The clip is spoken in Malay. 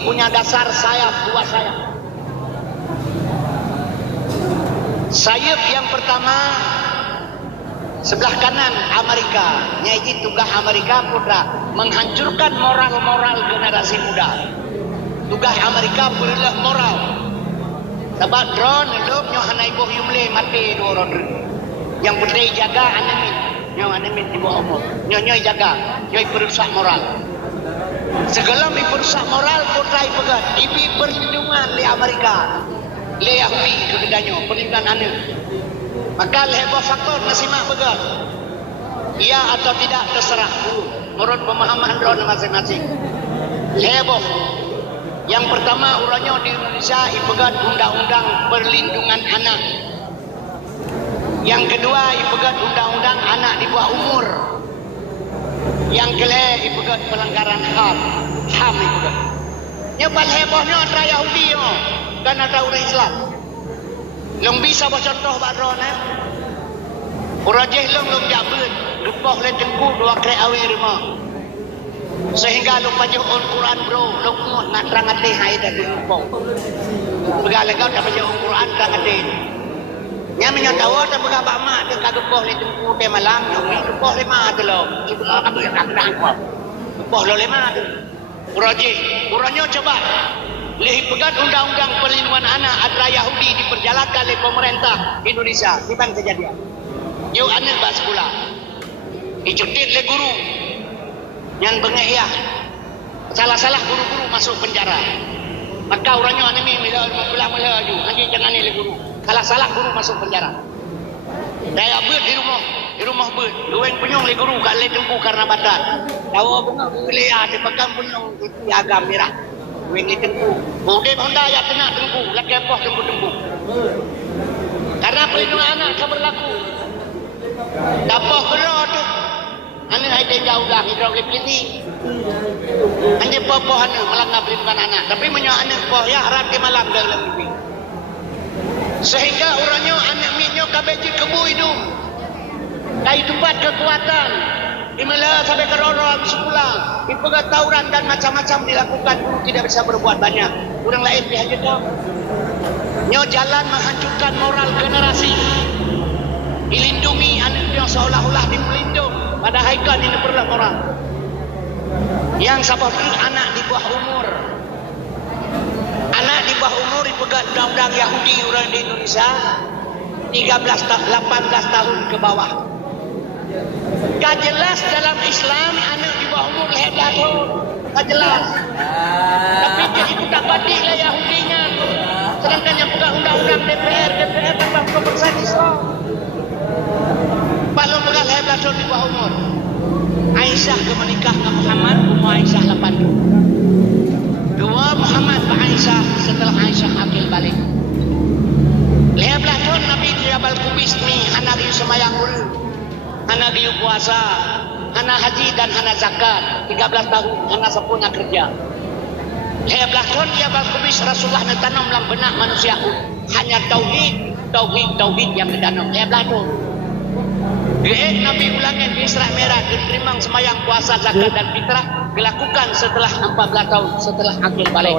Yahudi punya dasar sayap, dua sayap. Sayap yang pertama sebelah kanan Amerika, yaitu tugas Amerika putra menghancurkan moral-moral generasi muda. Tugas Amerika berulah moral. Sebab drone hidup nyo hanai boh yumle mati dua orang. Yang penting jaga anemin, nyo anemin di bawah umur. Nyo jaga, nyo perusak moral. Segala perusak moral putra pegat. Ibi perlindungan di Amerika, di Yahudi kedeganyo perlindungan anak. Maka leheboh faktor nasimak pegat. Ia atau tidak terserah menurut pemahaman drone masing-masing. Heboh. Yang pertama urangnya di Indonesia ipegat undang-undang perlindungan anak. Yang kedua ipegat undang-undang anak di bawah umur. Yang kedua ipegat pelanggaran HAM. HAM ipegat. Nyebal hebohnya antara Yahudi dan antara orang Islam. Long bisa baca contoh badrone. Urang jeh long jabut, lupa le tengku dua kre awe rumah. Sehingga lupa jauh Quran bro, lupa nak terang hati hai dah lupa. Begala kau dah baca Quran terang hati. Nya menyatawa tak begak bak mak dia kagak lupa le tengku te malam, lupa le mak tu lo. Lupa aku yang kadang kuat. Lupa lo le mak tu. Urangnya coba lehi pegat undang-undang perlindungan anak antara Yahudi diperjalankan oleh pemerintah Indonesia. Di bang kejadian. Yo anak bak sekolah. Dicutit le guru. Yang bengayah. Salah-salah guru-guru masuk penjara. Maka orangnya anak ni mula-mula ju. Nanti jangan ni le guru. Salah-salah guru masuk penjara. Daya ber di rumah ber. Lueng penyong le guru kat le tengku karena badan. Dawa bunga belia di pegang penyong itu agam merah. Lueng le tengku. Bodem Honda ya kena tengku. Laki apa tengku-tengku. Karena perlindungan anak tak berlaku. Dapat berlaku tu. Anak ada jauh dah hidrolik ini. Hanya popoh anak melanggar perlindungan anak. Tapi menyo anak poh ya harap ke malam dalam mimpi. Sehingga orangnya anak minyo kabejit kebu hidup. Kai tempat kekuatan. Dimana sampai ke roro habis pulang. Dipegat tawuran dan macam-macam dilakukan. Guru tidak bisa berbuat banyak. Orang lain dihancurkan. Nyo jalan menghancurkan moral generasi. Dilindungi anak yang seolah-olah dipelindung. Pada haikal ini perlu moral. Yang siapa anak di bawah umur. Anak di bawah umur dipegat undang-undang Yahudi orang di Indonesia 18 tahun ke bawah. Gak jelas dalam Islam anak di bawah umur hebat tu. Gak jelas. Tapi jadi budak batik lah Yahudinya. Sedangkan yang pegang undang-undang DPR tambah persen Islam. Kalau pegang hebat tu di bawah umur. Aisyah ke menikah dengan Muhammad, umur Aisyah 80. Dua Muhammad ke Aisyah setelah Aisyah akil balik. 15 tahun Nabi Jabal Kubis ni anak dia semayang ulu, anak dia puasa, anak haji dan anak zakat. 13 tahun anak sepunya kerja. 15 tahun Jabal Kubis Rasulullah menanam dalam benak manusia hanya tauhid yang ditanam. 15 tahun. Nabi ulangi di Isra Merah diterima semayang puasa zakat dan fitrah dilakukan setelah 14 tahun setelah akil balik.